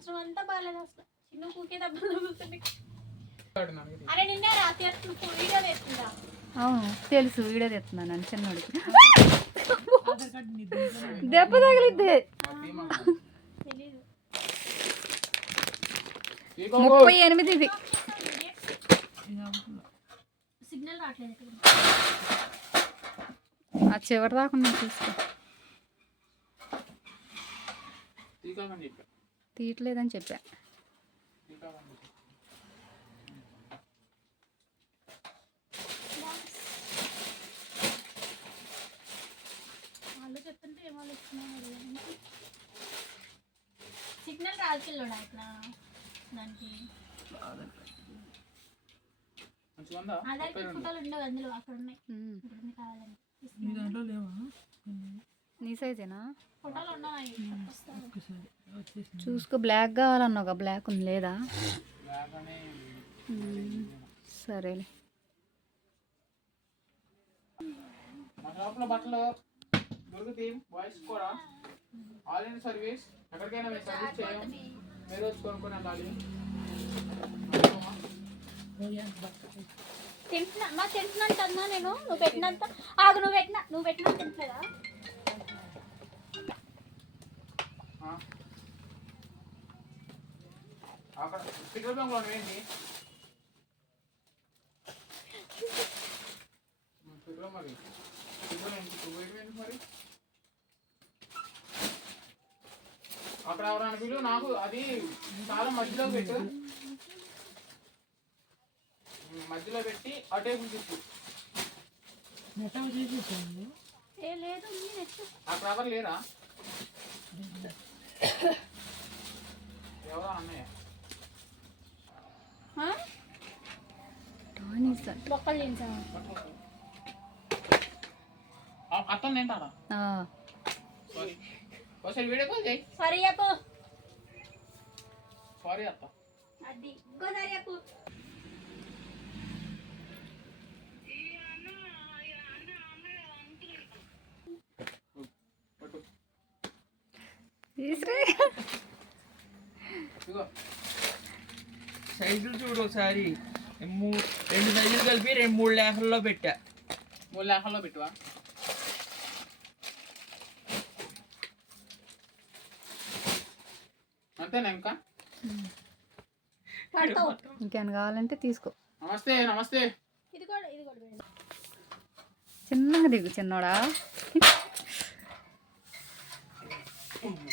సంవత్సరం అంతా బాగాలేదు అసలు. చిన్న కూకే దెబ్బలు. అరే నిన్నే రాత్రి వీడియో తెస్తుందా? అవును తెలుసు, వీడియో తెస్తున్నాను అని చిన్నోడికి. దెబ్బ తగిలిద్ది. 38 ఇది. సిగ్నల్ రావట్లేదు. ఆ చివరి దాకా తీసుకో. తీయట్లేదని చెప్పా. వాళ్ళు చెప్తుంటే ఏమో సిగ్నల్ రాకెళ్ళడా ఇట్లా దానికి. ఆధార్ కార్డ్ ఫోటోలు ఉండవు అందులో, అక్కడ ఉన్నాయి. కావాలని నీ సైజేనా? ఫోటోలు ఉన్నాయి, చూసుకో. బ్లాక్ కావాలన్నావు, బ్లాక్ ఉంది లేదా? సరేలే. బట్టలు దొరుకుతాయి, బాయ్స్ కూడా ఆల్ ఇండియా సర్వీస్. ఎక్కడికైనా మేము సర్వీస్ చేయం, మీరు వచ్చి కొనుక్కొని వెళ్ళాలి. తింటున్నా తింటున్నా నేను. నువ్వు పెట్టినంత ఆగు, నువ్వు పెట్టినంత తింటలేదా? అక్కడ పెట్రోల్ బంక్ లో ఏంటి పెట్రోల్ మరి మరి అక్కడ ఎవరైనా వీళ్ళు నాకు అది చాలా మధ్యలో పెట్టు, మధ్యలో పెట్టి ఆ టేబుల్ తీసు. అక్కడ ఎవరు లేరా? ఎవరో అన్నయ్య అతను తింటారా? సారీ, ఒకసారి వీడియో కాల్ చేయి. సారీ చెప్పు. సారీ అత్త. అది ఇంకోసారి చెప్పు. సైజులు చూడు ఒకసారి. 2 సైజులు కలిపి 3 లేఖల్లో పెట్టా. 3 లేఖల్లో పెట్టువా? అంతేనా? ఇంకా ఇంకేమైనా కావాలంటే తీసుకో. నమస్తే. నమస్తే. ఇది కూడా చిన్నగా దిగు చిన్నోడా.